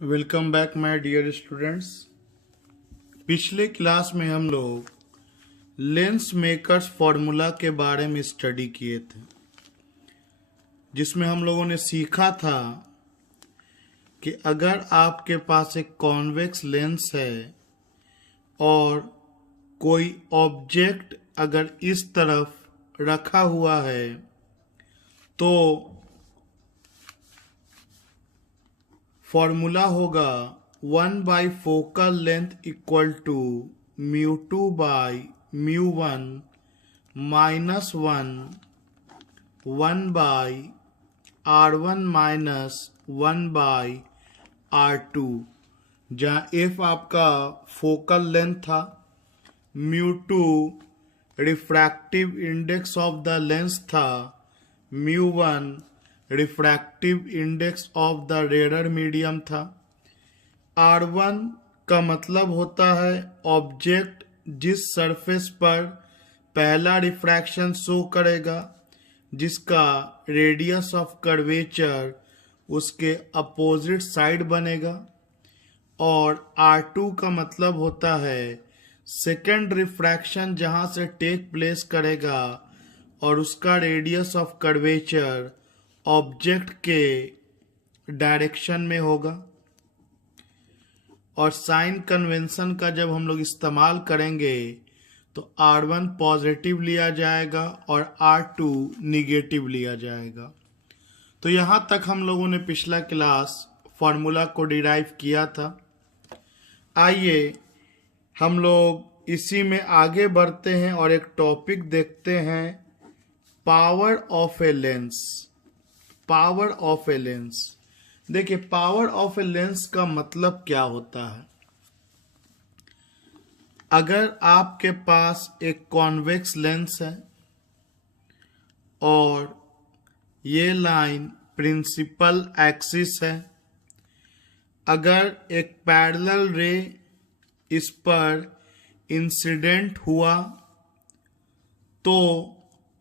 Welcome back my dear students. पिछले class में हम लोग लेंस मेकर्स फॉर्मूला के बारे में स्टडी किए थे, जिसमें हम लोगों ने सीखा था कि अगर आपके पास एक कॉन्वेक्स लेंस है और कोई ऑब्जेक्ट अगर इस तरफ रखा हुआ है तो फॉर्मूला होगा 1/फोकल length equal to μ2/μ1 minus 1/r1 minus 1/r2, जहाँ f आपका फोकल लेंथ था, μ2 refractive index of the lens था, μ1 रिफ्रैक्टिव इंडेक्स ऑफ द रेडर मीडियम था। R1 का मतलब होता है ऑब्जेक्ट जिस सरफेस पर पहला रिफ्रैक्शन शो करेगा, जिसका रेडियस ऑफ कर्वेचर उसके अपोजिट साइड बनेगा। और R2 का मतलब होता है सेकेंड रिफ्रैक्शन जहाँ से टेक प्लेस करेगा और उसका रेडियस ऑफ कर्वेचर ऑब्जेक्ट के डायरेक्शन में होगा। और साइन कन्वेंशन का जब हम लोग इस्तेमाल करेंगे तो R1 पॉजिटिव लिया जाएगा और R2 निगेटिव लिया जाएगा। तो यहाँ तक हम लोगों ने पिछला क्लास फॉर्मूला को डिराइव किया था। आइए हम लोग इसी में आगे बढ़ते हैं और एक टॉपिक देखते हैं, power of a lens. Power of a lens, देखिए पावर ऑफ ए लेंस का मतलब क्या होता है। अगर आपके पास एक कॉन्वेक्स लेंस है और ये लाइन प्रिंसिपल एक्सिस है, अगर एक पैरेलल रे इस पर इंसिडेंट हुआ तो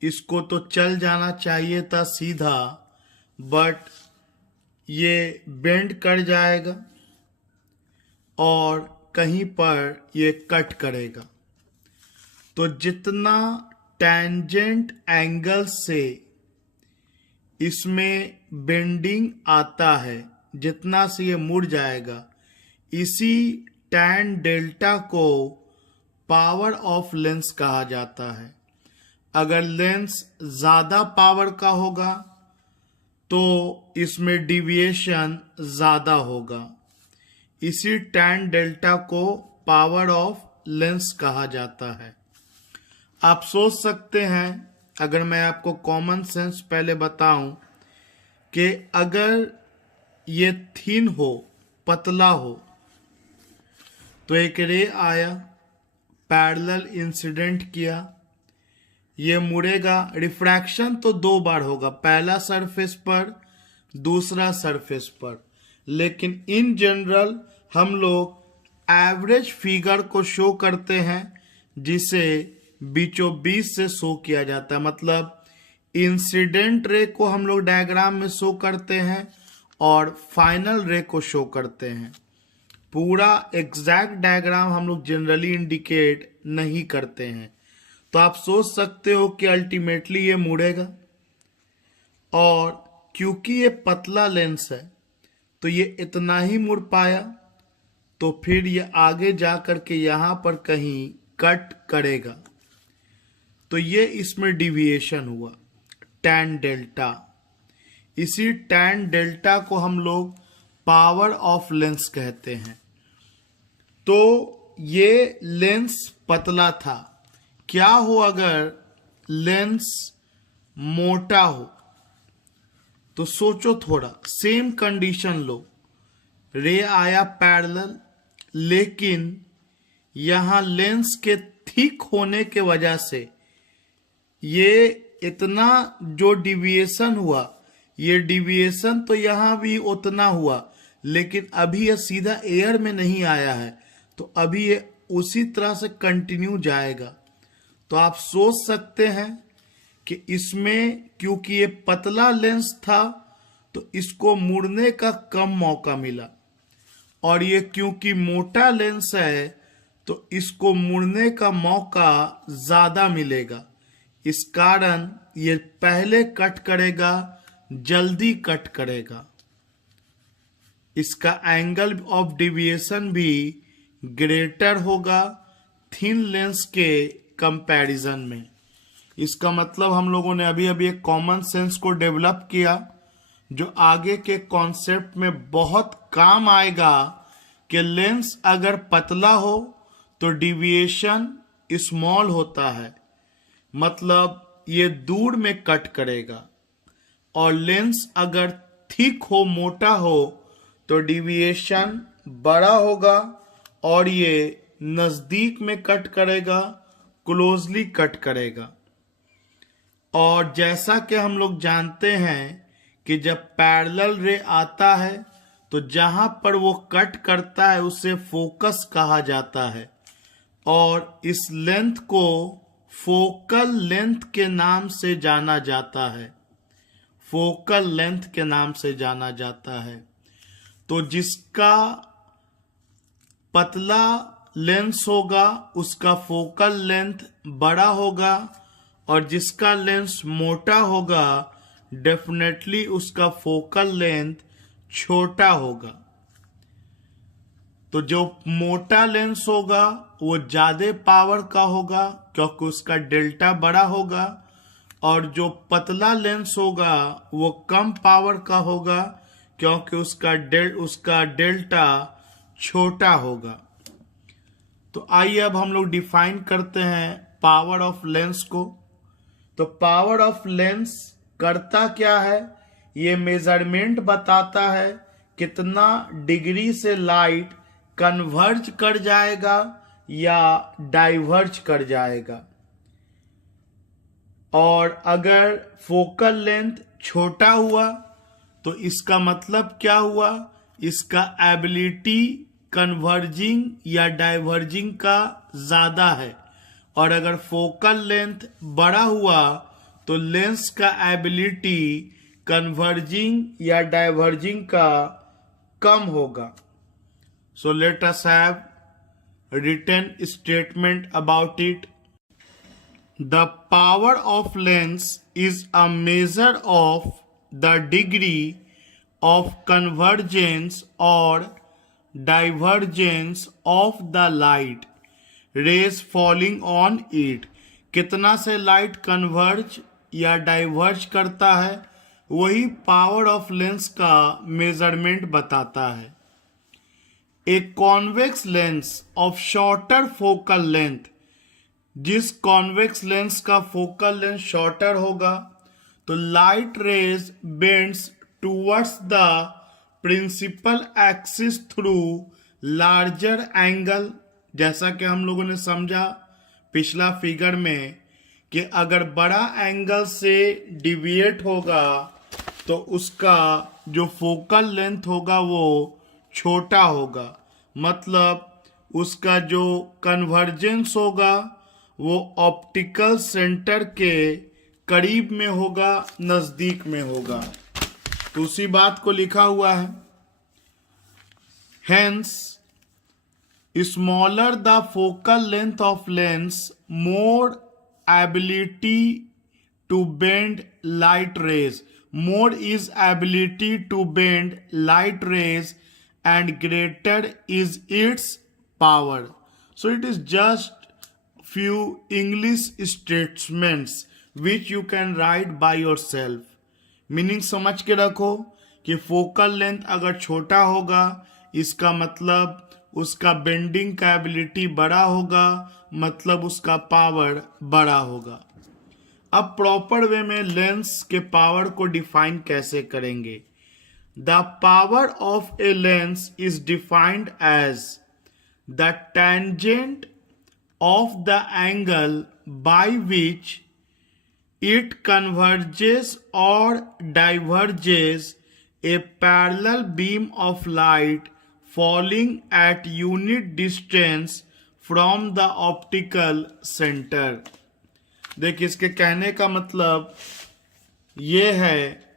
इसको तो चल जाना चाहिए था सीधा, बट ये बेंड कर जाएगा और कहीं पर ये कट करेगा। तो जितना टेंजेंट एंगल से इसमें बेंडिंग आता है, जितना से ये मुड़ जाएगा, इसी टैन डेल्टा को पावर ऑफ लेंस कहा जाता है। अगर लेंस ज़्यादा पावर का होगा तो इसमें डिविएशन ज़्यादा होगा। इसी टैन डेल्टा को पावर ऑफ लेंस कहा जाता है। आप सोच सकते हैं, अगर मैं आपको कॉमन सेंस पहले बताऊं, कि अगर ये थिन हो, पतला हो, तो एक रे आया, पैरेलल इंसिडेंट किया, ये मुड़ेगा। रिफ्रैक्शन तो दो बार होगा, पहला सरफेस पर, दूसरा सरफेस पर, लेकिन इन जनरल हम लोग एवरेज फिगर को शो करते हैं, जिसे बीचों बीच से शो किया जाता है। मतलब इंसिडेंट रे को हम लोग डायग्राम में शो करते हैं और फाइनल रे को शो करते हैं। पूरा एग्जैक्ट डायग्राम हम लोग जनरली इंडिकेट नहीं करते हैं। तो आप सोच सकते हो कि अल्टीमेटली ये मुड़ेगा, और क्योंकि ये पतला लेंस है तो ये इतना ही मुड़ पाया, तो फिर ये आगे जा कर के यहाँ पर कहीं कट करेगा। तो ये इसमें डिविएशन हुआ, टैन डेल्टा। इसी टैन डेल्टा को हम लोग पावर ऑफ लेंस कहते हैं। तो ये लेंस पतला था। क्या हो अगर लेंस मोटा हो? तो सोचो थोड़ा, सेम कंडीशन लो, रे आया पैरेलल, लेकिन यहां लेंस के थिक होने के वजह से ये इतना जो डिविएशन हुआ, ये डिविएशन तो यहां भी उतना हुआ, लेकिन अभी ये सीधा एयर में नहीं आया है, तो अभी ये उसी तरह से कंटिन्यू जाएगा। तो आप सोच सकते हैं कि इसमें क्योंकि ये पतला लेंस था तो इसको मुड़ने का कम मौका मिला। और ये क्योंकि मोटा लेंस है तो इसको मुड़ने का मौका ज्यादा मिलेगा, इस कारण ये पहले कट करेगा, जल्दी कट करेगा। इसका एंगल ऑफ डिविएशन भी ग्रेटर होगा थिन लेंस के कंपैरिजन में। इसका मतलब हम लोगों ने अभी अभी एक कॉमन सेंस को डेवलप किया जो आगे के कॉन्सेप्ट में बहुत काम आएगा कि लेंस अगर पतला हो तो डिविएशन स्मॉल होता है, मतलब ये दूर में कट करेगा, और लेंस अगर थिक हो, मोटा हो तो डिविएशन बड़ा होगा और ये नजदीक में कट करेगा, क्लोजली कट करेगा। और जैसा कि हम लोग जानते हैं कि जब पैरेलल रे आता है तो जहां पर वो कट करता है उसे फोकस कहा जाता है, और इस लेंथ को फोकल लेंथ के नाम से जाना जाता है, फोकल लेंथ के नाम से जाना जाता है। तो जिसका पतला लेंस होगा उसका फोकल लेंथ बड़ा होगा, और जिसका लेंस मोटा होगा डेफिनेटली उसका फोकल लेंथ छोटा होगा। तो जो मोटा लेंस होगा वो ज्यादा पावर का होगा क्योंकि उसका डेल्टा बड़ा होगा, और जो पतला लेंस होगा वो कम पावर का होगा क्योंकि उसका डेल्टा छोटा होगा। तो आइए अब हम लोग डिफाइन करते हैं पावर ऑफ लेंस को। तो पावर ऑफ लेंस करता क्या है, ये मेजरमेंट बताता है कितना डिग्री से लाइट कन्वर्ज कर जाएगा या डाइवर्ज कर जाएगा। और अगर फोकल लेंथ छोटा हुआ तो इसका मतलब क्या हुआ, इसका एबिलिटी कन्वर्जिंग या डाइवर्जिंग का ज्यादा है, और अगर फोकल लेंथ बड़ा हुआ तो लेंस का एबिलिटी कन्वर्जिंग या डाइवर्जिंग का कम होगा। So let us have written statement about it. The power of lens is a measure of the degree of convergence or divergence of the light rays falling on it। कितना से light converge या diverge करता है वही power of lens का measurement बताता है। A convex lens of shorter focal length, जिस कॉन्वेक्स लेंस का फोकल लेंथ शॉर्टर होगा तो light rays bends towards the principal axis through larger angle. जैसा कि हम लोगों ने समझा पिछला फिगर में कि अगर बड़ा एंगल से डिविएट होगा तो उसका जो फोकल लेंथ होगा वो छोटा होगा, मतलब उसका जो कन्वर्जेंस होगा वो ऑप्टिकल सेंटर के करीब में होगा, नजदीक में होगा। तो उसी बात को लिखा हुआ है। Hence smaller the focal length of lens more ability to bend light rays, more is ability to bend light rays and greater is its power. So it is just few English statements which you can write by yourself. Meaning समझ के रखो कि focal length अगर छोटा होगा इसका मतलब उसका बेंडिंग का एबिलिटी बड़ा होगा, मतलब उसका पावर बड़ा होगा। अब प्रॉपर वे में लेंस के पावर को डिफाइन कैसे करेंगे। The power of a lens is defined as the tangent of the angle by which it converges or diverges a parallel beam of light falling at unit distance from the optical center। देखिए इसके कहने का मतलब ये है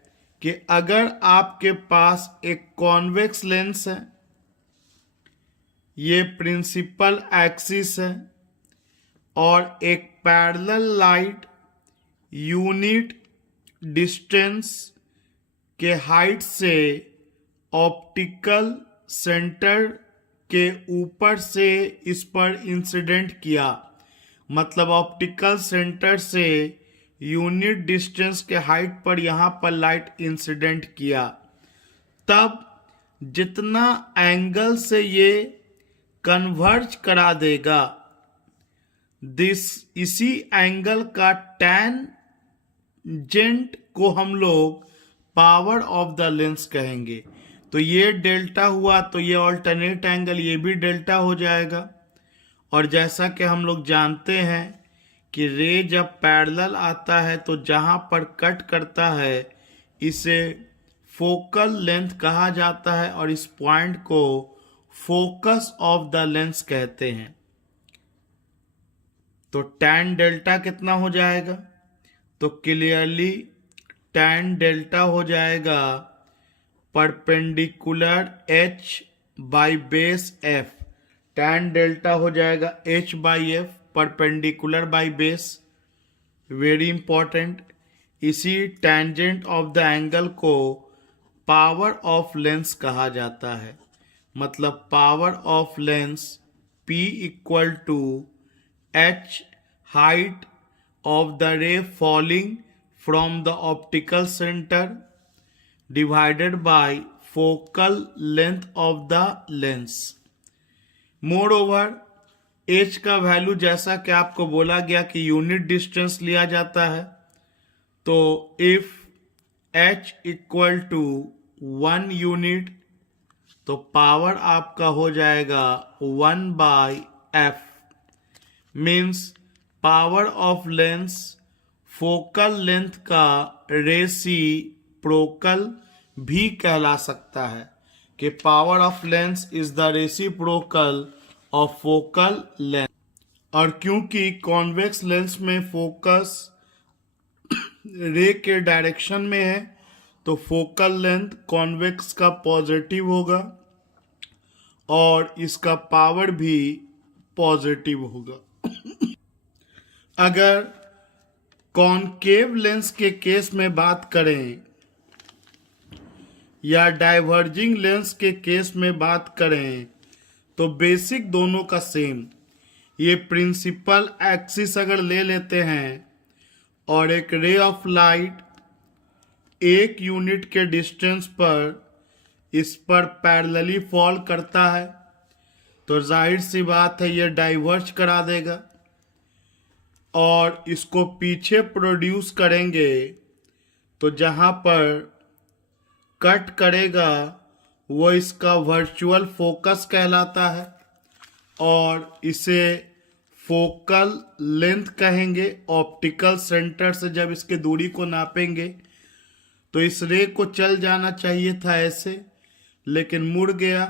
कि अगर आपके पास एक कॉन्वेक्स लेंस है ये प्रिंसिपल एक्सिस है और एक पैरेलल लाइट यूनिट डिस्टेंस के हाइट से ऑप्टिकल सेंटर के ऊपर से इस पर इंसिडेंट किया। मतलब ऑप्टिकल सेंटर से यूनिट डिस्टेंस के हाइट पर यहाँ पर लाइट इंसिडेंट किया, तब जितना एंगल से ये कन्वर्ज करा देगा इसी एंगल का टेंजेंट को हम लोग पावर ऑफ द लेंस कहेंगे। तो ये डेल्टा हुआ तो ये ऑल्टरनेट एंगल ये भी डेल्टा हो जाएगा। और जैसा कि हम लोग जानते हैं कि रे जब पैरेलल आता है तो जहाँ पर कट करता है इसे फोकल लेंथ कहा जाता है और इस पॉइंट को फोकस ऑफ द लेंस कहते हैं। तो टैन डेल्टा कितना हो जाएगा? तो क्लियरली टैन डेल्टा हो जाएगा perpendicular h by base f। Tan delta हो जाएगा h by f perpendicular by base. Very important. इसी टेंजेंट ऑफ द एंगल को पावर ऑफ लेंस कहा जाता है। मतलब power of lens P equal to h height of the ray falling from the optical centre divided by focal length of the lens. Moreover h का value जैसा कि आपको बोला गया कि यूनिट डिस्टेंस लिया जाता है, तो if h equal to 1 unit तो पावर आपका हो जाएगा 1 by f. Means power of lens focal length का रेसिप्रोकल भी कहला सकता है कि power of lens is the reciprocal of focal length. और क्योंकि कॉन्वेक्स लेंस में फोकस रे के डायरेक्शन में है तो फोकल लेंथ कॉन्वेक्स का पॉजिटिव होगा और इसका पावर भी पॉजिटिव होगा। अगर कॉनकेव लेंस के केस में बात करें या डाइवर्जिंग लेंस के केस में बात करें तो बेसिक दोनों का सेम। ये प्रिंसिपल एक्सिस अगर ले लेते हैं और एक रे ऑफ लाइट 1 यूनिट के डिस्टेंस पर इस पर पैरेलली फॉल करता है तो जाहिर सी बात है ये डाइवर्ज करा देगा और इसको पीछे प्रोड्यूस करेंगे तो जहाँ पर कट करेगा वो इसका वर्चुअल फोकस कहलाता है और इसे फोकल लेंथ कहेंगे। ऑप्टिकल सेंटर से जब इसके दूरी को नापेंगे तो इस रे को चल जाना चाहिए था ऐसे, लेकिन मुड़ गया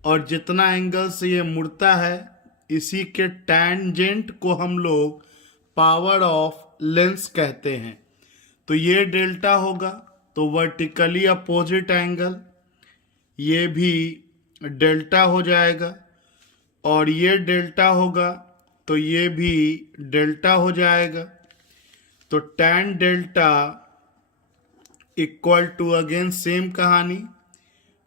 और जितना एंगल से ये मुड़ता है इसी के टैंजेंट को हम लोग पावर ऑफ लेंस कहते हैं। तो ये डेल्टा होगा तो वर्टिकली अपोजिट एंगल ये भी डेल्टा हो जाएगा और ये डेल्टा होगा तो ये भी डेल्टा हो जाएगा। तो tan delta equal to again same कहानी,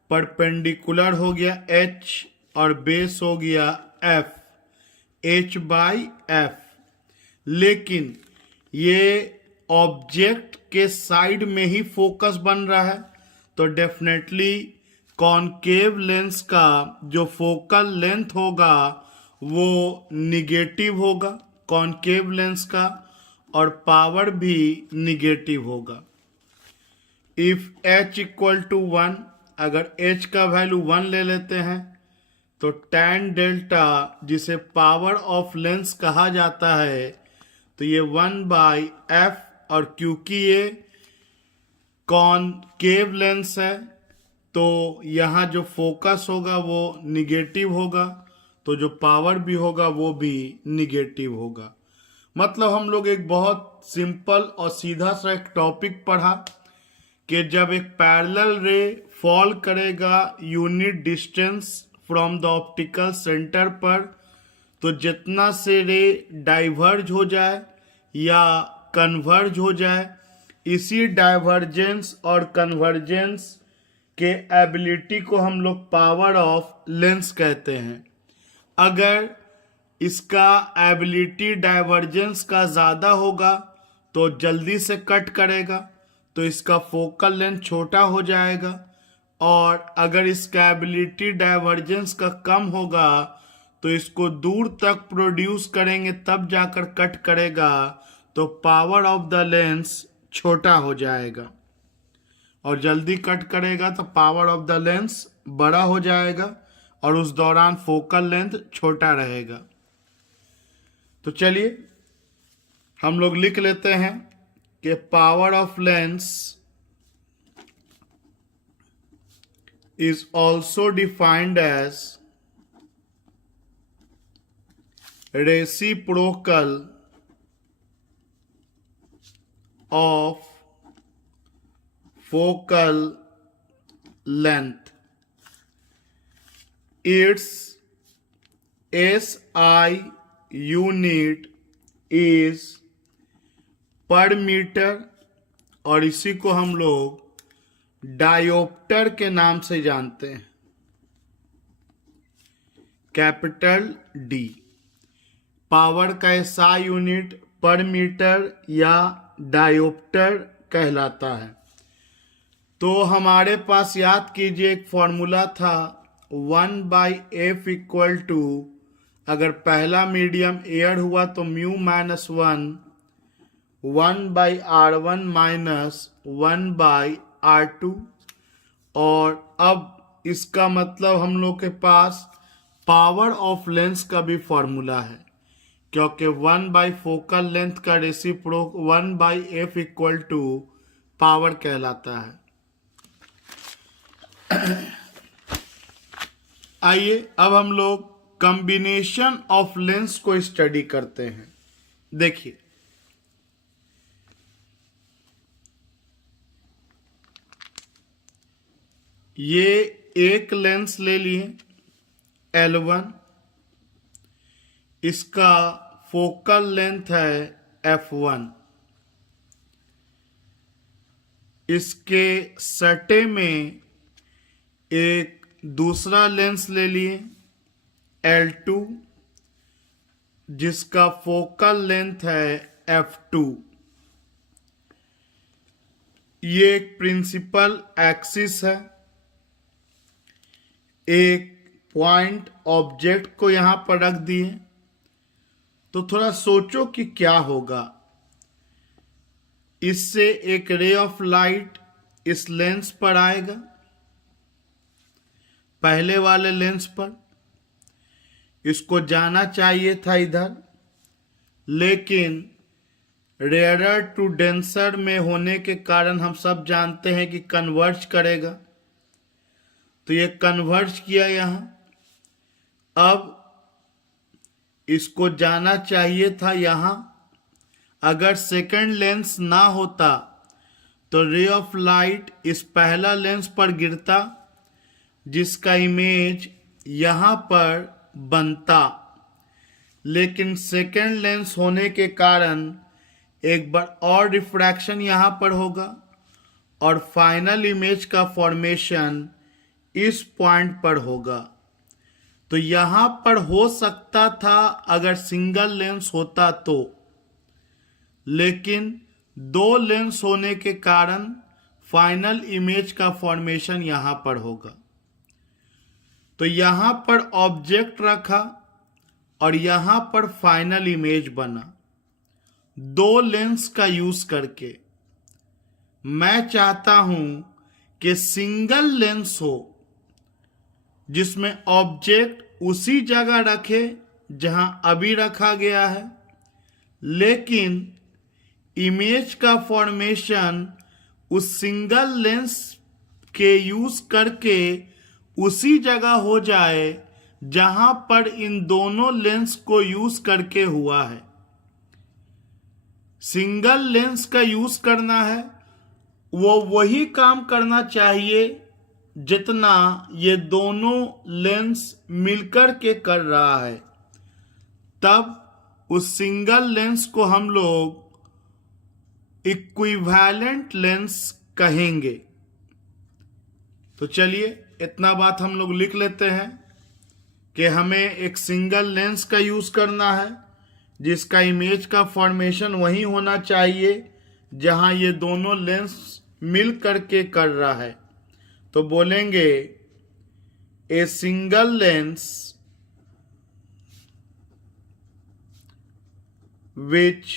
परपेंडिकुलर हो गया h और बेस हो गया f, h बाई एफ। लेकिन ये ऑब्जेक्ट के साइड में ही फोकस बन रहा है तो डेफिनेटली कॉनकेव लेंस का जो फोकल लेंथ होगा वो निगेटिव होगा कॉनकेव लेंस का और पावर भी निगेटिव होगा। इफ h इक्वल टू 1, अगर h का वैल्यू 1 ले लेते हैं तो टैन डेल्टा जिसे पावर ऑफ लेंस कहा जाता है तो ये 1 बाई एफ, और क्योंकि ये कॉनकेव लेंस है तो यहाँ जो फोकस होगा वो निगेटिव होगा तो जो पावर भी होगा वो भी निगेटिव होगा। मतलब हम लोग एक बहुत सिंपल और सीधा सा एक टॉपिक पढ़ा कि जब एक पैरेलल रे फॉल करेगा unit distance from the optical centre पर, तो जितना से रे डाइवर्ज हो जाए या कन्वर्ज हो जाए, इसी डाइवर्जेंस और कन्वर्जेंस के एबिलिटी को हम लोग पावर ऑफ लेंस कहते हैं। अगर इसका एबिलिटी डाइवर्जेंस का ज़्यादा होगा तो जल्दी से कट करेगा, तो इसका फोकल लेंथ छोटा हो जाएगा, और अगर इसका एबिलिटी डाइवर्जेंस का कम होगा तो इसको दूर तक प्रोड्यूस करेंगे तब जाकर कट करेगा, तो पावर ऑफ द लेंस छोटा हो जाएगा, और जल्दी कट करेगा तो पावर ऑफ द लेंस बड़ा हो जाएगा और उस दौरान फोकल लेंथ छोटा रहेगा। तो चलिए हम लोग लिख लेते हैं कि power of lens is also defined as reciprocal of focal length. Its SI unit is per metre, और इसी को हम लोग डायोप्टर के नाम से जानते हैं, कैपिटल डी। पावर का एसआई यूनिट पर मीटर या डायोप्टर कहलाता है। तो हमारे पास याद कीजिए एक फॉर्मूला था 1/f इक्वल टू, अगर पहला मीडियम एयर हुआ तो mu minus 1/r1 minus 1/r2, और अब इसका मतलब हम लोग के पास पावर ऑफ लेंस का भी फॉर्मूला है, क्योंकि 1/फोकल लेंथ का रेसिप्रोक 1/f इक्वल टू पावर कहलाता है। आइए अब हम लोग कॉम्बिनेशन ऑफ लेंस को स्टडी करते हैं। देखिए ये एक लेंस ले लिए L1, इसका फोकल लेंथ है f1, इसके सटे में एक दूसरा लेंस ले लिए L2, जिसका फोकल लेंथ है f2। ये एक प्रिंसिपल एक्सिस है, एक पॉइंट ऑब्जेक्ट को यहां पर रख दिए। तो थोड़ा सोचो कि क्या होगा, इससे एक रे ऑफ लाइट इस लेंस पर आएगा, पहले वाले लेंस पर, इसको जाना चाहिए था इधर, लेकिन रेयरर टू डेंसर में होने के कारण हम सब जानते हैं कि कन्वर्ज करेगा, तो ये कन्वर्ज किया यहां। अब इसको जाना चाहिए था यहां, अगर सेकंड लेंस ना होता तो रे ऑफ लाइट इस पहला लेंस पर गिरता, जिसका इमेज यहां पर बनता, लेकिन सेकंड लेंस होने के कारण एक बार और रिफ्रैक्शन यहां पर होगा और फाइनल इमेज का फॉर्मेशन इस पॉइंट पर होगा। तो यहां पर हो सकता था अगर सिंगल लेंस होता तो, लेकिन दो लेंस होने के कारण फाइनल इमेज का फॉर्मेशन यहां पर होगा। तो यहां पर ऑब्जेक्ट रखा और यहां पर फाइनल इमेज बना, दो लेंस का यूज करके। मैं चाहता हूं कि सिंगल लेंस हो जिसमें ऑब्जेक्ट उसी जगह रखे जहां अभी रखा गया है, लेकिन इमेज का फॉर्मेशन उस सिंगल लेंस के यूज करके उसी जगह हो जाए जहां पर इन दोनों लेंस को यूज करके हुआ है। सिंगल लेंस का यूज करना है, वो वही काम करना चाहिए जितना ये दोनों लेंस मिलकर के कर रहा है, तब उस सिंगल लेंस को हम लोग इक्विवेलेंट लेंस कहेंगे। तो चलिए इतना बात हम लोग लिख लेते हैं कि हमें एक सिंगल लेंस का यूज करना है जिसका इमेज का फॉर्मेशन वही होना चाहिए जहां ये दोनों लेंस मिल करके कर रहा है। तो बोलेंगे a single lens which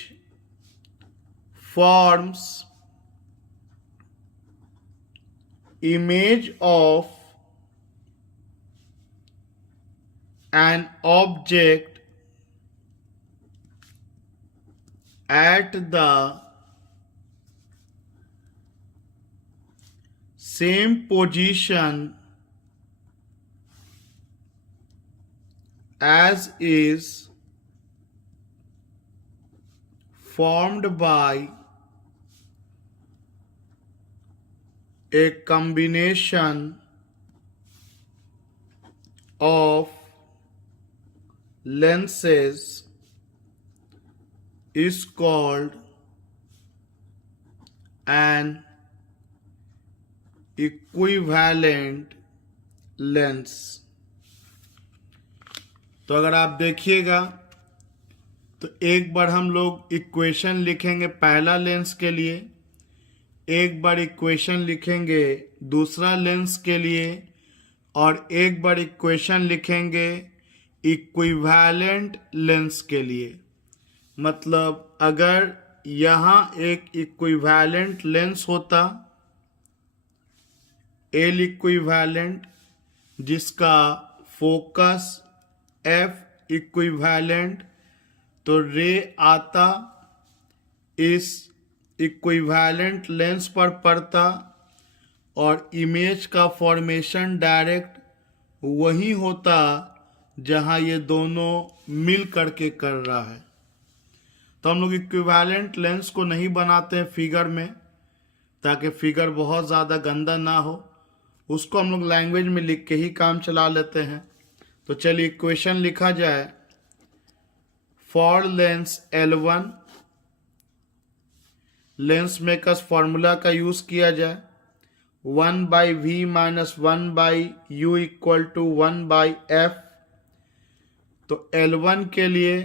forms image of an object at the same position as is formed by a combination of lenses is called an equivalent lens। तो अगर आप देखिएगा तो एक बार हम लोग इक्वेशन लिखेंगे पहला लेंस के लिए, एक बार इक्वेशन लिखेंगे दूसरा लेंस के लिए, और एक बार इक्वेशन लिखेंगे इक्विवेलेंट लेंस के लिए। मतलब अगर यहाँ एक इक्विवेलेंट लेंस होता, एल इक्विवेलेंट, जिसका फोकस एफ इक्विवेलेंट, तो रे आता इस इक्विवेलेंट लेंस पर पड़ता और इमेज का फॉर्मेशन डायरेक्ट वही होता जहां ये दोनों मिल करके कर रहा है। तो हम लोग इक्विवेलेंट लेंस को नहीं बनाते हैं फिगर में, ताकि फिगर बहुत ज़्यादा गंदा ना हो, उसको हम लोग लैंग्वेज में लिख के ही काम चला लेते हैं। तो चलिए इक्वेशन लिखा जाए। For Lenz L1, lens makers formula का यूज किया जाए, 1/v minus 1/u equal to 1/f। तो L1 के लिए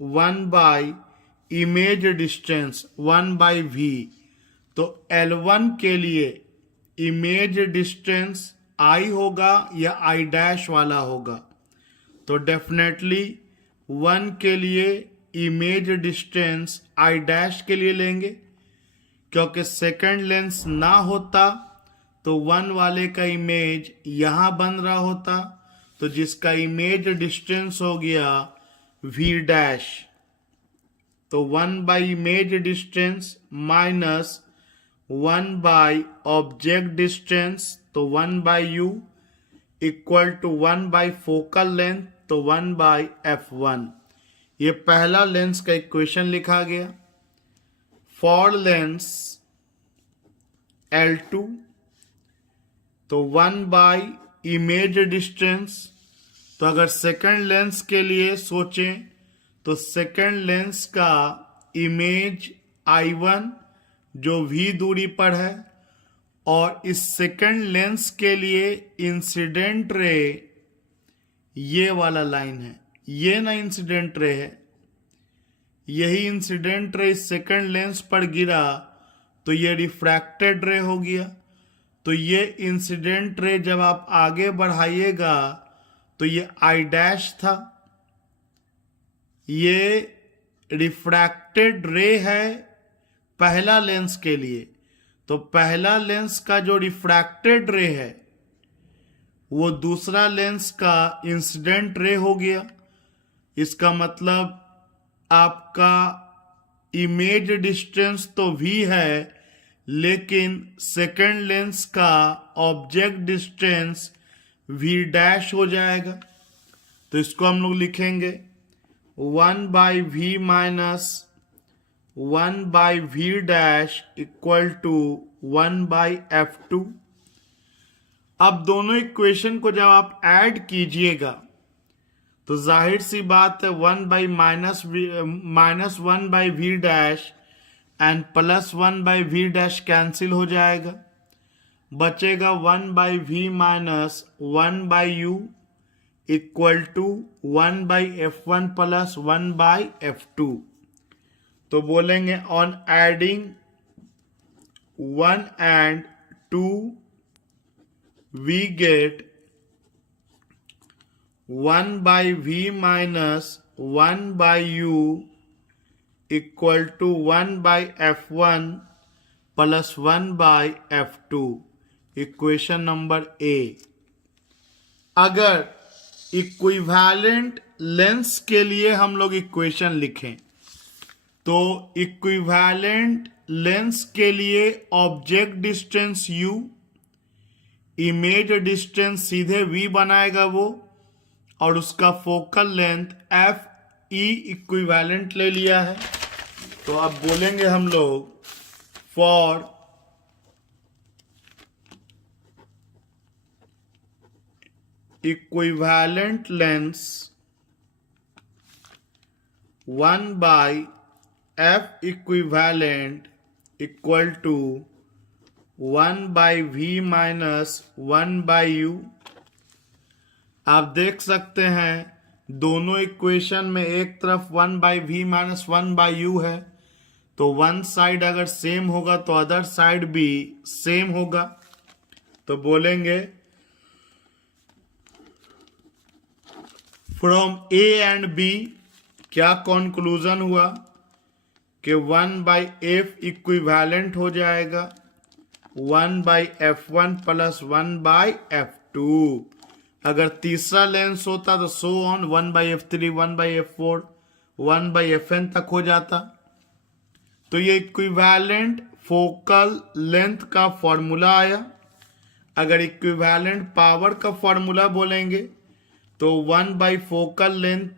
1 इमेज डिस्टेंस 1/v, तो L1 के लिए इमेज डिस्टेंस i होगा या i डैश वाला होगा। तो डेफिनेटली 1 के लिए इमेज डिस्टेंस i डैश के लिए लेंगे, क्योंकि सेकंड लेंस ना होता तो 1 वाले का इमेज यहाँ बन रहा होता, तो जिसका इमेज डिस्टेंस हो गया v डैश। तो 1 image distance minus 1 object distance, तो 1/u equal to 1 focal length, तो 1/f1। ये पहला लेंस का इक्वेशन लिखा गया। फॉर लेंस L2, तो 1 इमेज डिस्टेंस। तो अगर सेकंड लेंस के लिए सोचें तो सेकंड लेंस का इमेज I1 जो v दूरी पर है, और इस सेकंड लेंस के लिए इंसिडेंट रे ये वाला लाइन है, ये ना इंसिडेंट रे है, यही इंसिडेंट रे इस सेकंड लेंस पर गिरा तो ये रिफ्रैक्टेड रे हो गया। तो ये इंसिडेंट रे जब आप आगे बढ़ाइएगा तो ये आई डैश था, ये रिफ्रैक्टेड रे है पहला लेंस के लिए। तो पहला लेंस का जो रिफ्रैक्टेड रे है वो दूसरा लेंस का इंसिडेंट रे हो गया। इसका मतलब आपका इमेज डिस्टेंस तो v है, लेकिन सेकंड लेंस का ऑब्जेक्ट डिस्टेंस v डैश हो जाएगा। तो इसको हम लोग लिखेंगे 1/v minus 1/v dash equal to 1/f2। अब दोनों इक्वेशन को जब आप ऐड कीजिएगा तो जाहिर सी बात है 1/-1/v' एंड +1/v' कैंसिल हो जाएगा, बचेगा 1/v-1/u equal to 1/f1 plus 1/f2। तो बोलेंगे on adding 1 and 2 we get 1/v minus 1/u equal to 1/f1 plus 1/f2, equation number A. अगर इक्विवेलेंट लेंस के लिए हम लोग इक्वेशन लिखें तो इक्विवेलेंट लेंस के लिए object distance u, image distance सीधे v बनाएगा वो, और उसका focal length f e equivalent ले लिया है। तो अब बोलेंगे हम लोग for equivalent lens 1/f equivalent equal to 1/v minus 1/u। आप देख सकते हैं दोनों इक्वेशन में एक तरफ 1/v माइनस 1/u है, तो वन साइड अगर सेम होगा तो अदर साइड भी सेम होगा। तो बोलेंगे फ्रॉम ए एंड बी क्या कंक्लूजन हुआ कि 1/f इक्विवेलेंट हो जाएगा 1/f1 प्लस 1/f2। अगर तीसरा लेंस होता तो so on 1/f3 1/f4 1/fn तक हो जाता। तो ये इक्विवेलेंट फोकल लेंथ का फॉर्मूला आया। अगर इक्विवेलेंट पावर का फॉर्मूला बोलेंगे तो 1/फोकल लेंथ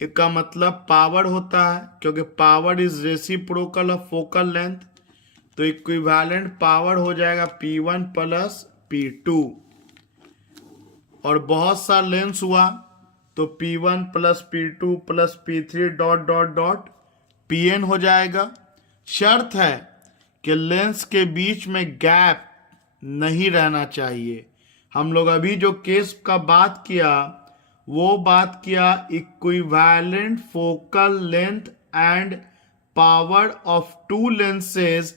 का मतलब पावर होता है, क्योंकि power is reciprocal of focal length. तो इक्विवेलेंट पावर हो जाएगा P1 प्लस P2, और बहुत सा लेंस हुआ तो P1 plus P2 plus P3 dot dot dot Pn हो जाएगा। शर्त है कि लेंस के बीच में गैप नहीं रहना चाहिए। हम लोग अभी जो केस का बात किया वो बात किया equivalent focal length and power of to lenses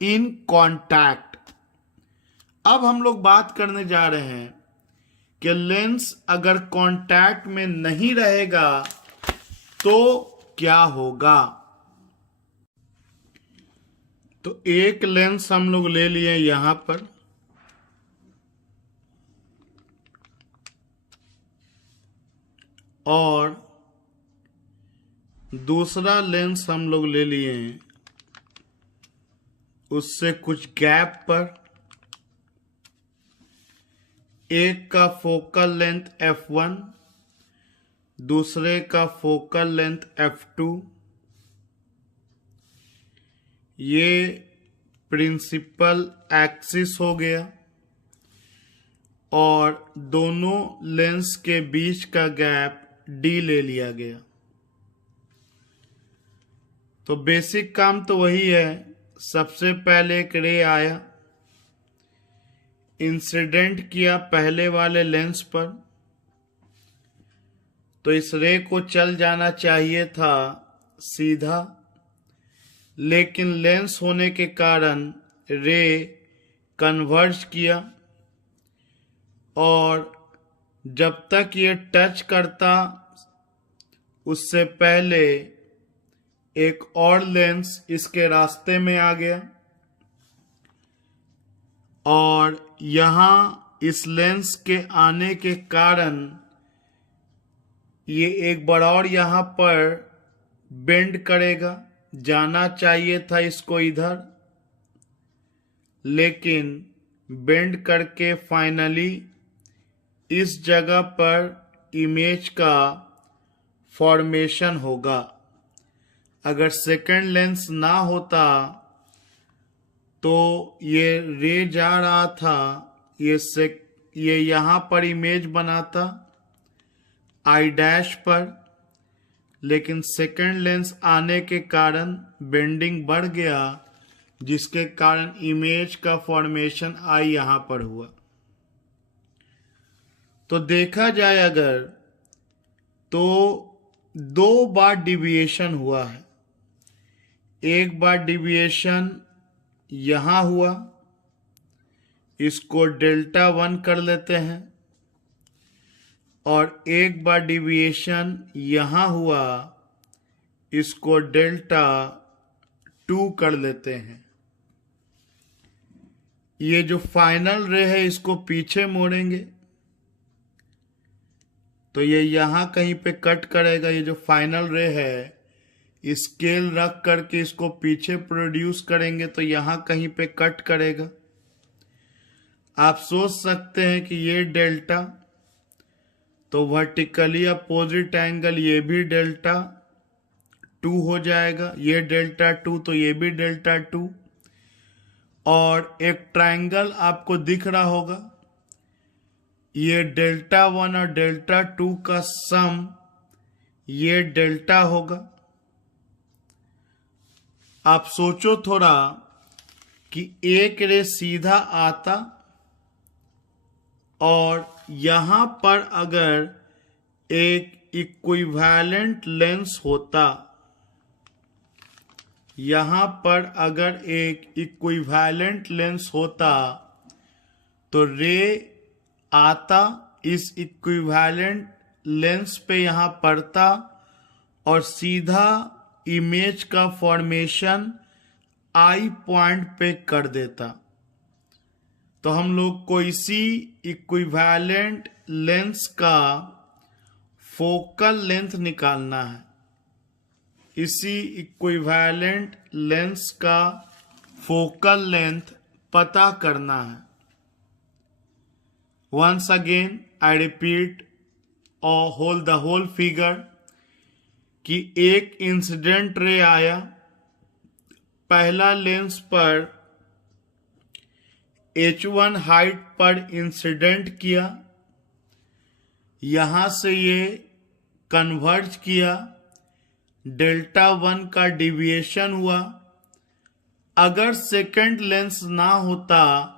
in contact. अब हम लोग बात करने जा रहे हैं कि लेंस अगर कॉन्टैक्ट में नहीं रहेगा तो क्या होगा। तो एक लेंस हम लोग ले लिए यहां पर, और दूसरा लेंस हम लोग ले लिए हैं उससे कुछ गैप पर। एक का फोकल लेंथ f1, दूसरे का फोकल लेंथ f2। ये प्रिंसिपल एक्सिस हो गया और दोनों लेंस के बीच का गैप d ले लिया गया। तो बेसिक काम तो वही है। सबसे पहले एक रे आया, इंसिडेंट किया पहले वाले लेंस पर, तो इस रे को चल जाना चाहिए था सीधा, लेकिन लेंस होने के कारण रे कन्वर्ज किया, और जब तक ये टच करता उससे पहले एक और लेंस इसके रास्ते में आ गया, और यहाँ इस लेंस के आने के कारण ये एक बार और यहाँ पर बेंड करेगा। जाना चाहिए था इसको इधर, लेकिन बेंड करके फाइनली इस जगह पर इमेज का फॉर्मेशन होगा। अगर सेकंड लेंस ना होता तो ये रे जा रहा था ये यहाँ पर इमेज बनाता आई डैश पर, लेकिन सेकंड लेंस आने के कारण बेंडिंग बढ़ गया, जिसके कारण इमेज का फॉर्मेशन आई यहाँ पर हुआ। तो देखा जाए अगर तो 2 बार डिविएशन हुआ है। एक बार डिविएशन यहाँ हुआ, इसको डेल्टा 1 कर लेते हैं, और एक बार डिविएशन यहाँ हुआ, इसको डेल्टा 2 कर लेते हैं। ये जो फाइनल रे है इसको पीछे मोड़ेंगे तो ये यहाँ कहीं पे कट करेगा। ये जो फाइनल रे है स्केल रख करके इसको पीछे प्रोड्यूस करेंगे तो यहाँ कहीं पे कट करेगा। आप सोच सकते हैं कि ये डेल्टा, तो वर्टिकली अपोजिट एंगल ये भी डेल्टा 2 हो जाएगा, ये डेल्टा 2 तो ये भी डेल्टा 2, और एक ट्रायंगल आपको दिख रहा होगा, ये डेल्टा 1 और डेल्टा 2 का सम ये डेल्टा होगा। आप सोचो थोड़ा कि एक रे सीधा आता और यहां पर अगर एक इक्विवेलेंट लेंस होता, यहां पर अगर एक इक्विवेलेंट लेंस होता तो रे आता, इस इक्विवेलेंट लेंस पे यहां पड़ता और सीधा इमेज का फॉर्मेशन आई पॉइंट पे कर देता। तो हम लोग को इसी इक्विवेलेंट लेंस का फोकल लेंथ निकालना है। इसी इक्विवेलेंट लेंस का फोकल लेंथ पता करना है। Once again I repeat the whole figure कि एक इंसिडेंट रे आया, पहला लेंस पर H1 हाइट पर इंसिडेंट किया, यहां से ये कन्वर्ज किया, डेल्टा 1 का डिविएशन हुआ। अगर सेकंड लेंस ना होता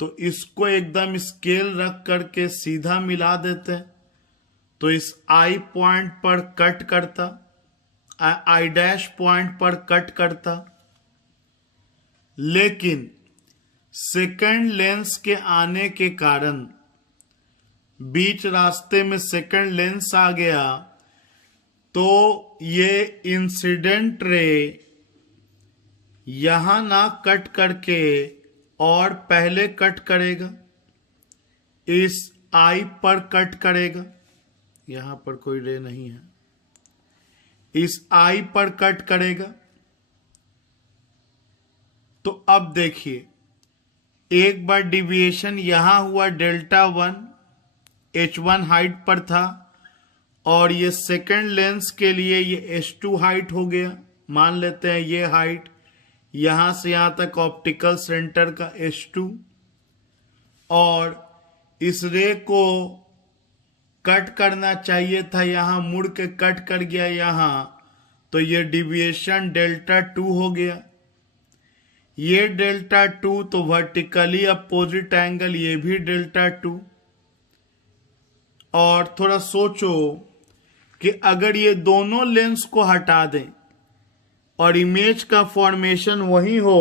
तो इसको एकदम स्केल रख करके सीधा मिला देते, तो इस आई पॉइंट पर कट करता, आई डैश पॉइंट पर कट करता। लेकिन सेकंड लेंस के आने के कारण बीच रास्ते में सेकंड लेंस आ गया, तो ये इंसिडेंट रे यहां ना कट करके और पहले कट करेगा, इस आई पर कट करेगा। यहां पर कोई रे नहीं है, इस आई पर कट करेगा। तो अब देखिए, एक बार डिविएशन यहां हुआ, डेल्टा 1 H1 हाइट पर था, और ये सेकंड लेंस के लिए ये H2 हाइट हो गया। मान लेते हैं ये हाइट यहां से यहां तक ऑप्टिकल सेंटर का H2, और इस रे को कट करना चाहिए था, यहां मुड़ के कट कर गया यहां, तो ये डिविएशन डेल्टा 2 हो गया। ये डेल्टा 2 तो वर्टिकली अपोजिट एंगल ये भी डेल्टा 2। और थोड़ा सोचो कि अगर ये दोनों लेंस को हटा दें और इमेज का फॉर्मेशन वही हो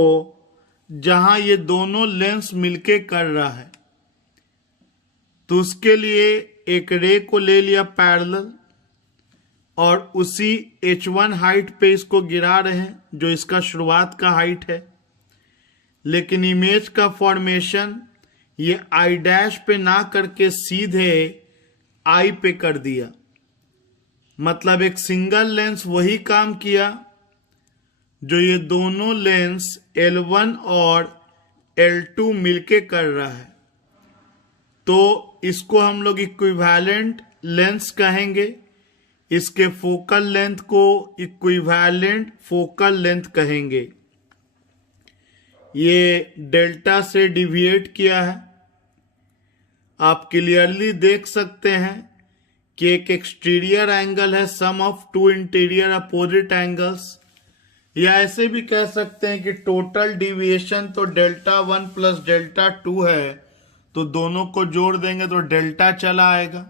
जहां ये दोनों लेंस मिलके कर रहा है, तो उसके लिए एक रे को ले लिया पैरेलल और उसी H1 हाइट पे इसको गिरा रहे हैं जो इसका शुरुआत का हाइट है, लेकिन इमेज का फॉर्मेशन ये आई डैश पे ना करके सीधे आई पे कर दिया। मतलब एक सिंगल लेंस वही काम किया जो ये दोनों लेंस L1 और L2 मिलके कर रहा है, तो इसको हम लोग इक्विवेलेंट लेंस कहेंगे। इसके फोकल लेंथ को इक्विवेलेंट फोकल लेंथ कहेंगे। ये डेल्टा से डिविएट किया है, आप क्लियरली देख सकते हैं कि एक एक्सटीरियर एंगल है sum of two interior opposite angles, या ऐसे भी कह सकते हैं कि टोटल डिविएशन तो डेल्टा 1 प्लस डेल्टा 2 है, तो दोनों को जोड़ देंगे तो डेल्टा चला आएगा।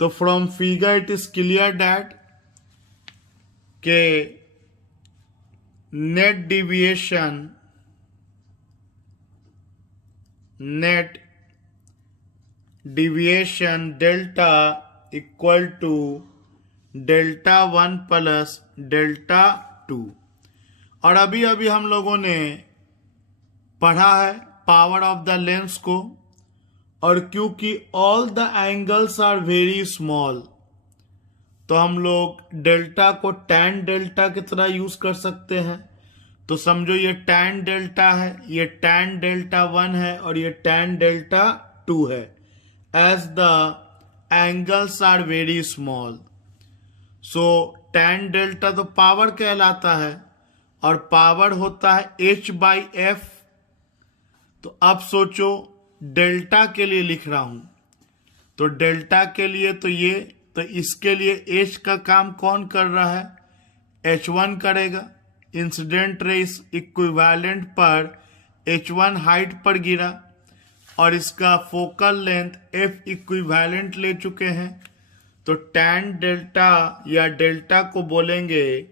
तो from figure it is clear that के net deviation delta equal to delta 1 plus delta 2। और अभी अभी हम लोगों ने पढ़ा है पावर ऑफ द लेंस को, और क्योंकि all the angles are very small तो हम लोग डेल्टा को टैन डेल्टा की तरह यूज कर सकते हैं। तो समझो ये टैन डेल्टा है, ये टैन डेल्टा 1 है और ये टैन डेल्टा 2 है, as the angles are very small. So tan delta तो पावर कहलाता है और पावर होता है h/f। तो अब सोचो डेल्टा के लिए लिख रहा हूं, तो डेल्टा के लिए तो इसके लिए h का काम कौन कर रहा है, h1 करेगा। इंसिडेंट रेस इक्विवेलेंट पर h1 हाइट पर गिरा और इसका फोकल लेंथ f इक्विवेलेंट ले चुके हैं, तो टैन डेल्टा या डेल्टा को बोलेंगे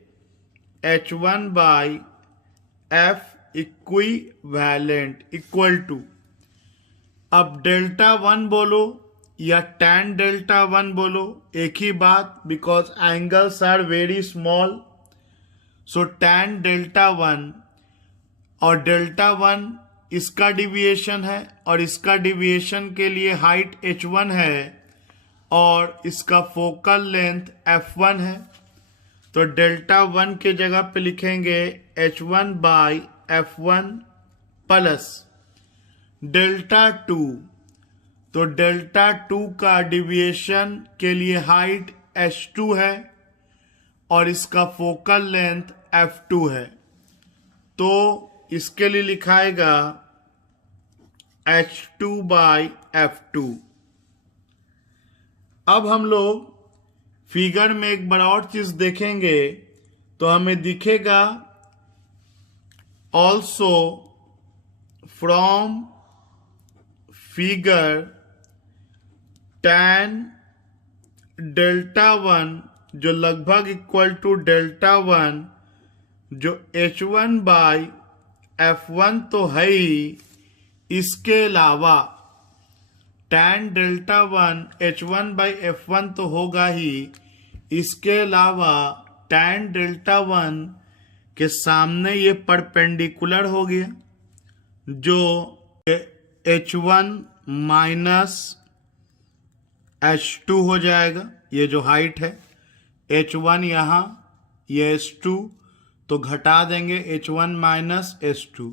h1/f इक्विवेलेंट इक्वल टू, अब डेल्टा 1 बोलो या टैन डेल्टा 1 बोलो एक ही बात, because angles are very small. So tan delta 1 और डेल्टा 1 इसका डिविएशन है और इसका डिविएशन के लिए हाइट h1 है और इसका फोकल लेंथ f1 है। तो डेल्टा 1 के जगह पे लिखेंगे h1/f1 प्लस डेल्टा 2, तो डेल्टा 2 का डिविएशन के लिए हाइट h2 है और इसका फोकल लेंथ f2 है, तो इसके लिए लिखाएगा h2/f2। अब हम लोग फिगर में एक बार और चीज देखेंगे तो हमें दिखेगा also from figure tan delta 1 जो लगभग इक्वल टू डेल्टा 1 जो h1/f1 तो है ही, इसके अलावा टैन डेल्टा 1 h1/f1 तो होगा ही, इसके अलावा टैन डेल्टा 1 के सामने ये परपेंडिकुलर हो गया जो h1 माइनस h2 हो जाएगा। ये जो हाइट है h1 यहाँ, ये h2 तो घटा देंगे h1 माइनस h2,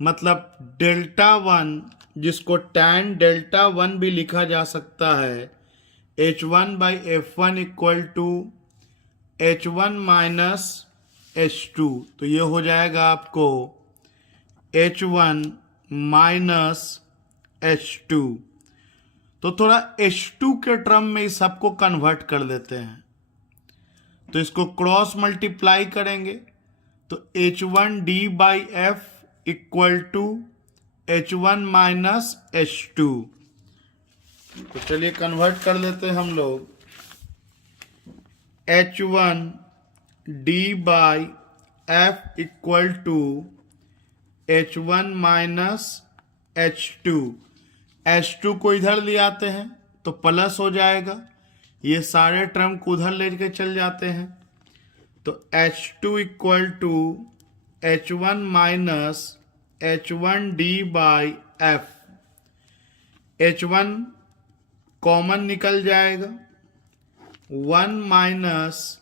मतलब डेल्टा 1 जिसको टैन डेल्टा 1 भी लिखा जा सकता है h1/f1 equal to h1 minus h2, तो ये हो जाएगा आपको h1 माइनस h2। तो थोड़ा h2 के टर्म में इस सबको कन्वर्ट कर देते हैं, तो इसको क्रॉस मल्टीप्लाई करेंगे तो h1d/f equal to h1 minus h2। तो चलिए कन्वर्ट कर देते हैं हम लोग, h1d/f equal to h1 minus h2। h2 को इधर ले आते हैं तो प्लस हो जाएगा, ये सारे टर्म को उधर लेके चल जाते हैं, तो h2 equal to h1 minus h1d/f। h1 common निकल जाएगा, 1 माइनस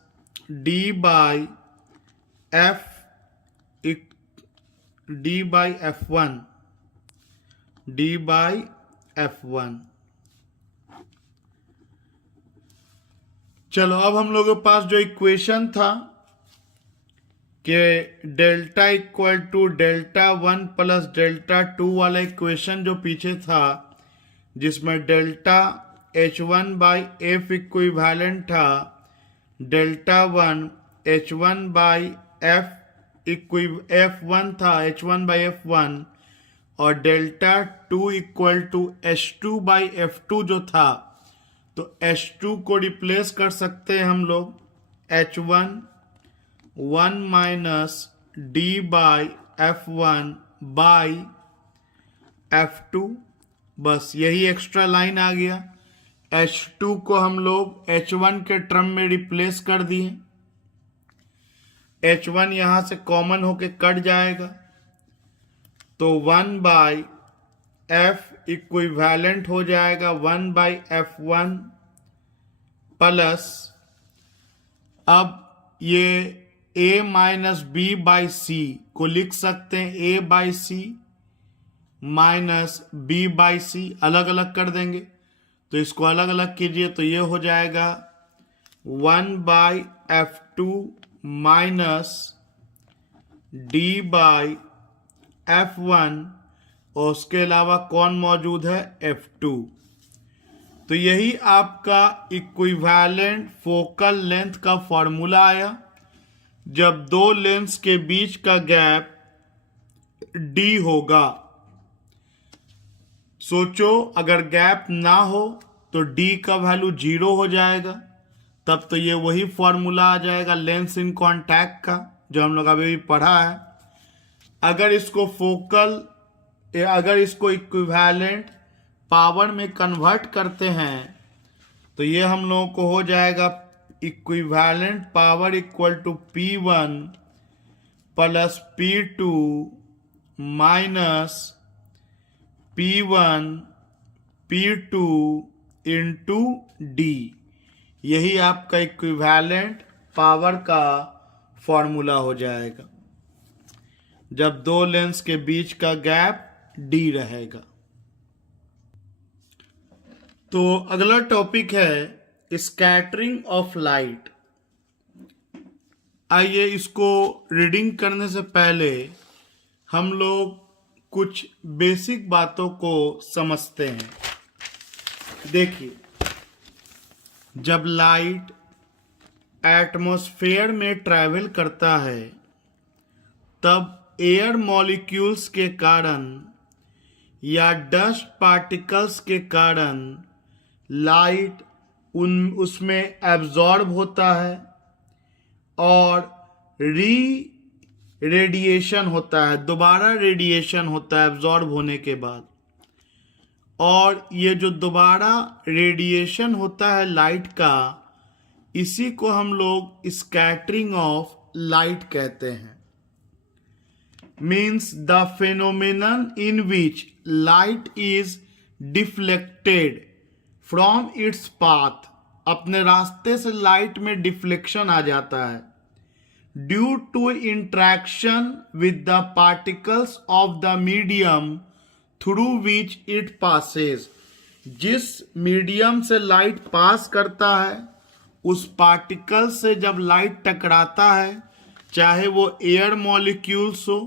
d/f d/f1। चलो अब हम लोगों के पास जो इक्वेशन था कि delta equal to delta 1 plus delta 2 वाला इक्वेशन जो पीछे था, जिसमें delta H1 by f equivalent था डेल्टा 1 H1 बाई F1 था H1 बाई F1 और delta 2 equal to H2 by F2 जो था, तो H2 को रिप्लेस कर सकते हैं हम लोग H1 1 minus D by F1 by F2, बस यही एक्स्ट्रा लाइन आ गया। H2 को हम लोग H1 के टर्म में रिप्लेस कर दिए, H1 यहां से कॉमन होके कट जाएगा, तो 1 बाई F इक्विवेलेंट हो जाएगा 1 बाई F1 प्लस, अब ये A minus B by C को लिख सकते हैं A by C minus B by C, अलग अलग कर देंगे तो इसको अलग अलग कीजिए तो ये हो जाएगा 1 by F2 minus D by F1 और उसके अलावा कौन मौजूद है F2। तो यही आपका इक्विवेलेंट फोकल लेंथ का फॉर्मूला आया जब दो लेंस के बीच का गैप D होगा। सोचो अगर गैप ना हो तो D का वैल्यू 0 हो जाएगा, तब तो ये वही फॉर्मूला आ जाएगा लेंस इन कांटेक्ट का जो हम लोग अभी भी पढ़ा है। अगर इसको इक्विवेलेंट पावर में कन्वर्ट करते हैं तो ये हम लोगों को हो जाएगा equivalent power equal to P1 plus P2 minus P1 P2 into D। यही आपका इक्विवेलेंट पावर का फॉर्मूला हो जाएगा जब दो लेंस के बीच का गैप D रहेगा। तो अगला टॉपिक है स्कैटरिंग ऑफ लाइट। आइए इसको रीडिंग करने से पहले हम लोग कुछ बेसिक बातों को समझते हैं। देखिए, जब लाइट एटमॉस्फेयर में ट्रैवल करता है तब एयर मॉलिक्यूल्स के कारण या डस्ट पार्टिकल्स के कारण लाइट उसमें एब्जॉर्ब होता है और रेडिएशन होता है, दोबारा रेडिएशन होता है एब्जॉर्ब होने के बाद। और ये जो दोबारा रेडिएशन होता है लाइट का, इसी को हम लोग स्कैटरिंग ऑफ लाइट कहते हैं। Means the phenomenon in which light is deflected from its path। अपने रास्ते से लाइट में डिफ्लेक्शन आ जाता है due to interaction with the particles of the medium through which it passes. जिस मीडियम से लाइट पास करता है उस पार्टिकल से जब लाइट टकराता है, चाहे वो एयर मॉलिक्यूल्स हो,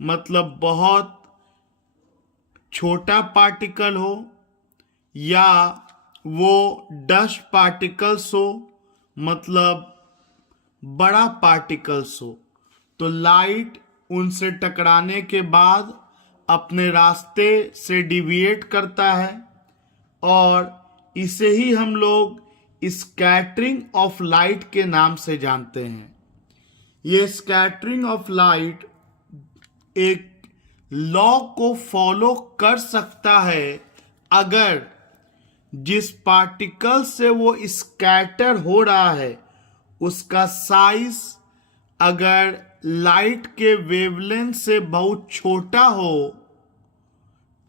मतलब बहुत छोटा पार्टिकल हो, या वो डस्ट पार्टिकल्स हो, मतलब बड़ा पार्टिकल्स हो, तो लाइट उनसे टकराने के बाद अपने रास्ते से डिविएट करता है और इसे ही हम लोग स्कैटरिंग ऑफ लाइट के नाम से जानते हैं। ये स्कैटरिंग ऑफ लाइट एक लॉ को फॉलो कर सकता है अगर जिस पार्टिकल से वो स्कैटर हो रहा है उसका साइज अगर लाइट के वेवलेंथ से बहुत छोटा हो,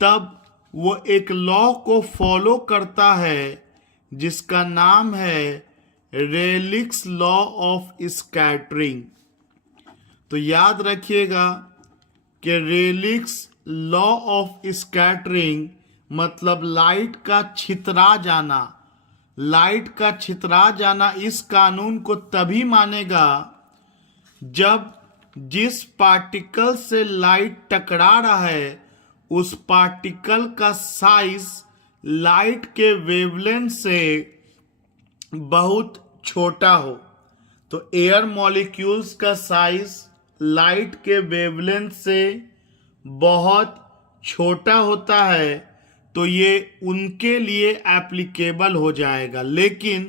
तब वो एक लॉ को फॉलो करता है जिसका नाम है रेलिक्स लॉ ऑफ स्कैटरिंग। तो याद रखिएगा कि रेलिक्स लॉ ऑफ स्कैटरिंग मतलब लाइट का छितरा जाना। लाइट का छितरा जाना इस कानून को तभी मानेगा जब जिस पार्टिकल से लाइट टकरा रहा है उस पार्टिकल का साइज लाइट के वेवलेंथ से बहुत छोटा हो, तो एयर मॉलिक्यूल्स का साइज लाइट के वेवलेंथ से बहुत छोटा होता है, तो ये उनके लिए एप्लीकेबल हो जाएगा। लेकिन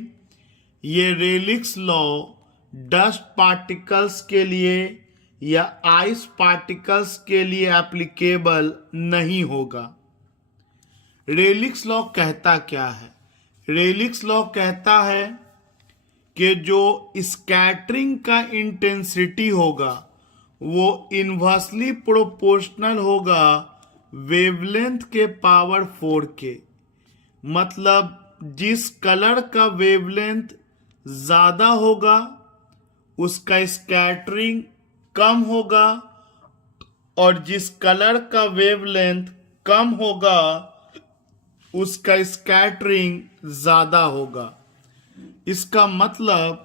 ये रेलिक्स लॉ डस्ट पार्टिकल्स के लिए या आइस पार्टिकल्स के लिए एप्लीकेबल नहीं होगा। रेलिक्स लॉ कहता क्या है? रेलिक्स लॉ कहता है कि जो स्कैटरिंग का इंटेंसिटी होगा वो इनवर्सली प्रोपोर्शनल होगा वेवलेंथ के पावर 4 के। मतलब जिस कलर का वेवलेंथ ज्यादा होगा उसका स्कैटरिंग कम होगा, और जिस कलर का वेवलेंथ कम होगा उसका स्कैटरिंग ज्यादा होगा। इसका मतलब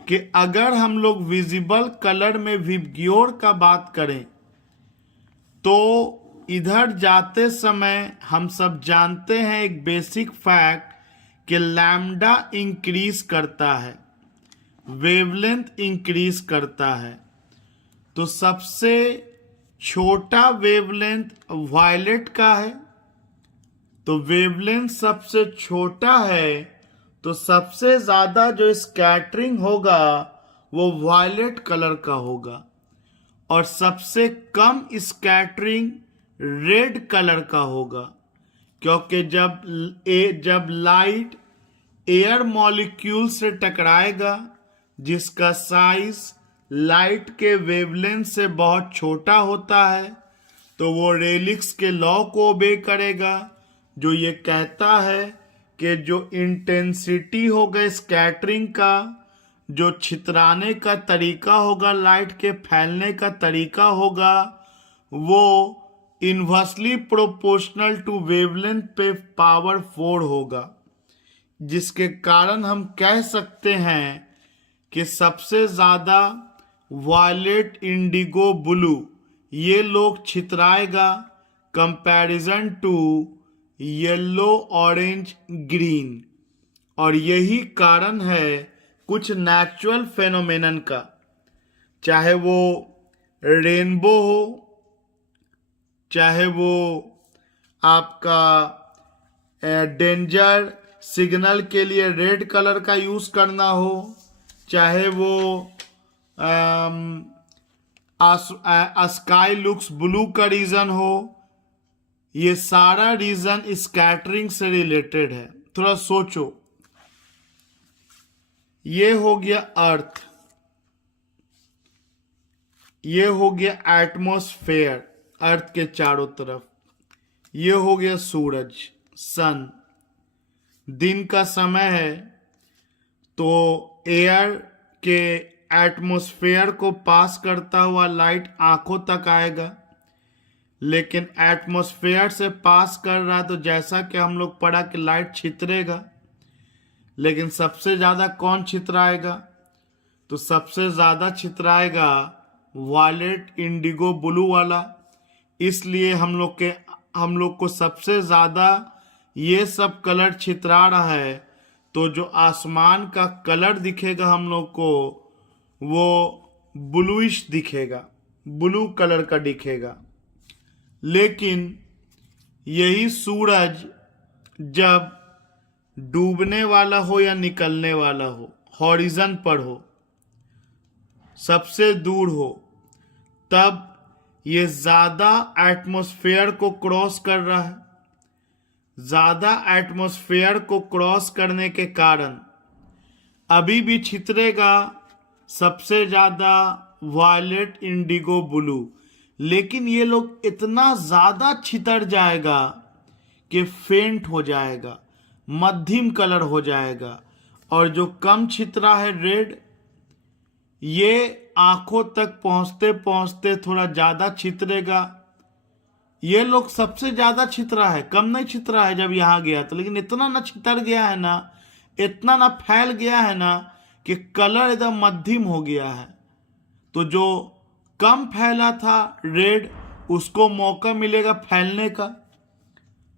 कि अगर हम लोग विजिबल कलर में विबग्योर का बात करें तो इधर जाते समय हम सब जानते हैं एक बेसिक फैक्ट कि लैम्डा इंक्रीज करता है, वेवलेंथ इंक्रीज करता है। तो सबसे छोटा वेवलेंथ वायलेट का है, तो वेवलेंथ सबसे छोटा है, तो सबसे ज्यादा जो स्कैटरिंग होगा वो वायलेट कलर का होगा, और सबसे कम स्कैटरिंग रेड कलर का होगा। क्योंकि जब लाइट एयर मॉलिक्यूल से टकराएगा जिसका साइज लाइट के वेवलेंथ से बहुत छोटा होता है, तो वो रेलिक्स के लॉ को ओबे करेगा, जो ये कहता है कि जो इंटेंसिटी होगा स्कैटरिंग का, जो छितराने का तरीका होगा, लाइट के फैलने का तरीका होगा, वो इनवर्सली प्रोपोर्शनल टू वेवलेंथ पे पावर 4 होगा। जिसके कारण हम कह सकते हैं कि सबसे ज्यादा वायलेट, इंडिगो, ब्लू ये लोग छितराएगा comparison to yellow, orange, green. और यही कारण है कुछ नेचुरल फेनोमेनन का, चाहे वो रेनबो हो, चाहे वो आपका डेंजर सिग्नल के लिए रेड कलर का यूज करना हो, चाहे वो स्काई लुक्स ब्लू का रीजन हो, ये सारा रीजन स्कैटरिंग से रिलेटेड है। थोड़ा सोचो, ये हो गया अर्थ, ये हो गया एटमॉस्फेयर अर्थ के चारों तरफ, ये हो गया सूरज, सन। दिन का समय है तो एयर के एटमॉस्फेयर को पास करता हुआ लाइट आंखों तक आएगा, लेकिन एटमॉस्फेयर से पास कर रहा तो जैसा कि हम लोग पढ़ा कि लाइट छितरेगा। लेकिन सबसे ज्यादा कौन छितराएगा? तो सबसे ज्यादा छितराएगा वायलेट, इंडिगो, ब्लू वाला। इसलिए हम लोग को सबसे ज्यादा ये सब कलर छितरा रहा है। तो जो आसमान का कलर दिखेगा हम लोग को वो ब्लूइश दिखेगा, ब्लू कलर का दिखेगा। लेकिन यही सूरज जब डूबने वाला हो या निकलने वाला हो, हॉरिजन पर हो, सबसे दूर हो, तब ये ज्यादा एटमॉस्फेयर को क्रॉस कर रहा है। ज्यादा एटमॉस्फेयर को क्रॉस करने के कारण अभी भी छितरेगा सबसे ज्यादा वायलेट, इंडिगो, ब्लू। लेकिन ये लोग इतना ज्यादा छितर जाएगा कि फेंट हो जाएगा, मध्यम कलर हो जाएगा। और जो कम छितरा है रेड, ये आंखों तक पहुंचते पहुंचते थोड़ा ज्यादा छितरेगा। ये लोग सबसे ज्यादा छितरा है, कम नहीं छितरा है जब यहां गया तो, लेकिन इतना ना छितर गया है ना, इतना ना फैल गया है ना कि कलर एकदम मध्यम हो गया है। तो जो कम फैला था रेड, उसको मौका मिलेगा फैलने का।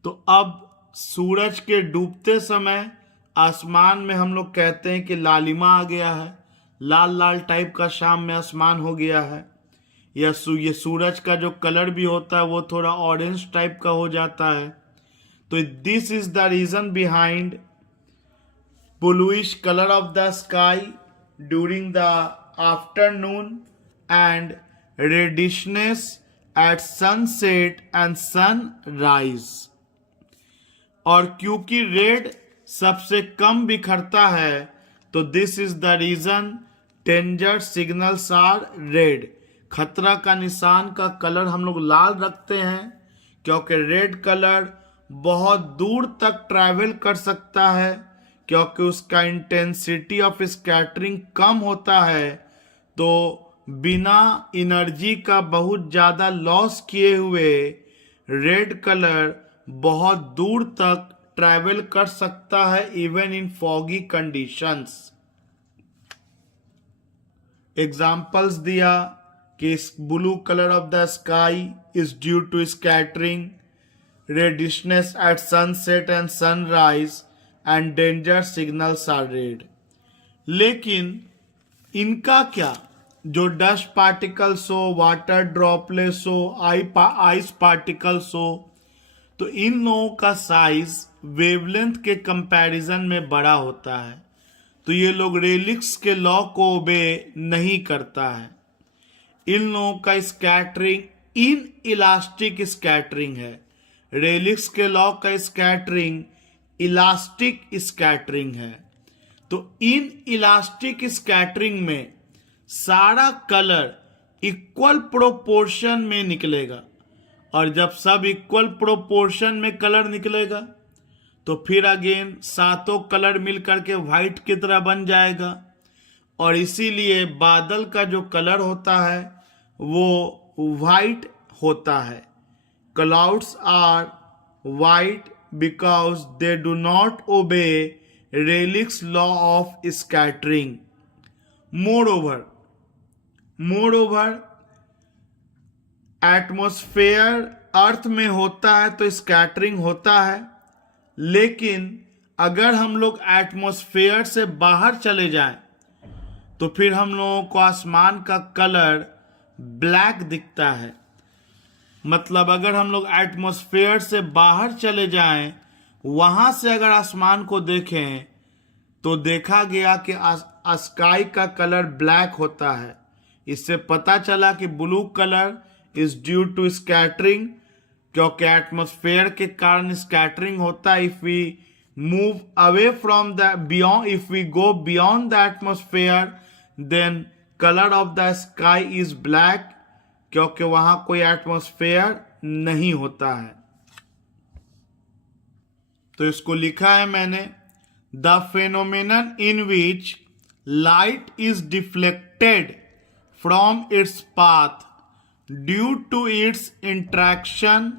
तो अब सूरज के डूबते समय आसमान में हम लोग कहते हैं कि लालिमा आ गया है, लाल लाल टाइप का शाम में आसमान हो गया है, या ये सूरज का जो कलर भी होता है वो थोड़ा ऑरेंज टाइप का हो जाता है। तो this is the reason behind bluish color of the sky during the afternoon and reddishness at sunset and sunrise। और क्योंकि रेड सबसे कम बिखरता है तो this is the reason danger signals are red. खतरा का निशान का कलर हम लोग लाल रखते हैं क्योंकि रेड कलर बहुत दूर तक ट्रैवल कर सकता है, क्योंकि उसका इंटेंसिटी ऑफ स्कैटरिंग कम होता है। तो बिना एनर्जी का बहुत ज़्यादा लॉस किए हुए रेड कलर बहुत दूर तक ट्रैवल कर सकता है even in foggy conditions. Examples दिया कि blue colour of the sky is due to scattering, reddishness at sunset and sunrise and danger signals are red. लेकिन इनका क्या, जो डस्ट पार्टिकल्स हो, वाटर ड्रॉपलेट्स हो, आइस पार्टिकल्स हो, तो इन लोगों का साइज वेवलेंथ के कंपैरिजन में बड़ा होता है, तो ये लोग रेलिक्स के लॉ को ओबे नहीं करता है। इन लोगों का स्कैटरिंग इन इलास्टिक स्कैटरिंग है। रेलिक्स के लॉ का स्कैटरिंग इलास्टिक स्कैटरिंग है। तो इन इलास्टिक स्कैटरिंग में सारा कलर इक्वल प्रोपोर्शन में निकलेगा, और जब सब इक्वल प्रोपोर्शन में कलर निकलेगा तो फिर अगेन सातों कलर मिलकर के व्हाइट की तरह बन जाएगा। और इसीलिए बादल का जो कलर होता है वो व्हाइट होता है। Clouds are white because they do not obey Rayleigh's law of scattering. Moreover, atmosphere earth में होता है तो स्कैटरिंग होता है, लेकिन अगर हम लोग एटमॉस्फेयर से बाहर चले जाएं तो फिर हम लोगों को आसमान का कलर ब्लैक दिखता है। मतलब अगर हम लोग एटमॉस्फेयर से बाहर चले जाएं, वहां से अगर आसमान को देखें तो देखा गया कि स्काई का कलर ब्लैक होता है। इससे पता चला कि blue colour is due to scattering, क्योंकि एटमॉस्फेयर के कारण स्कैटरिंग होता है। If we move away from the beyond, if we go beyond the atmosphere, then colour of the sky is black, क्योंकि वहां कोई एटमॉस्फेयर नहीं होता है। तो इसको लिखा है मैंने, the phenomenon in which light is deflected from its path due to its interaction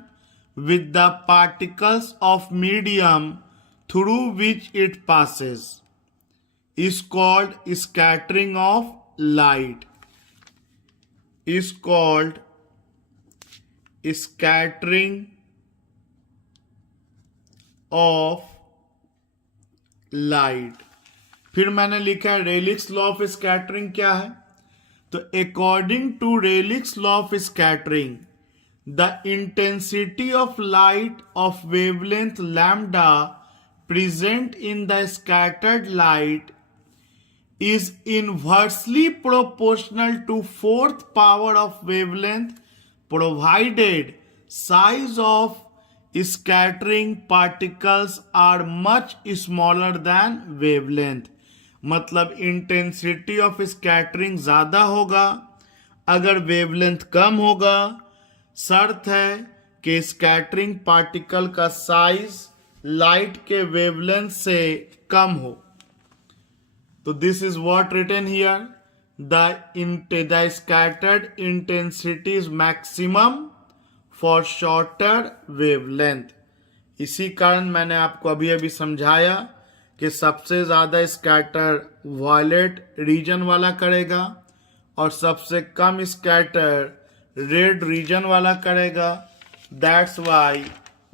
with the particles of medium through which it passes is called scattering of light, is called scattering of light। फिर मैंने लिखा है relics law of scattering क्या है। तो according to Rayleigh's law of scattering, the intensity of light of wavelength lambda present in the scattered light is inversely proportional to fourth power of wavelength, provided size of scattering particles are much smaller than wavelength। मतलब intensity of scattering ज्यादा होगा अगर wavelength कम होगा। शर्त है कि scattering particle का साइज लाइट के वेवलेंथ से कम हो। तो this is what written here, the scattered intensity is maximum for shorter wavelength. इसी कारण मैंने आपको अभी अभी समझाया कि सबसे ज्यादा स्कैटर वायलेट रीजन वाला करेगा और सबसे कम स्कैटर रेड रीजन वाला करेगा। That's why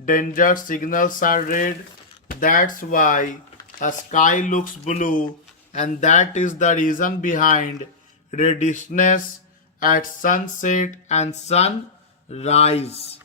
danger signals are red. That's why a sky looks blue, and that is the reason behind reddishness at sunset and sunrise.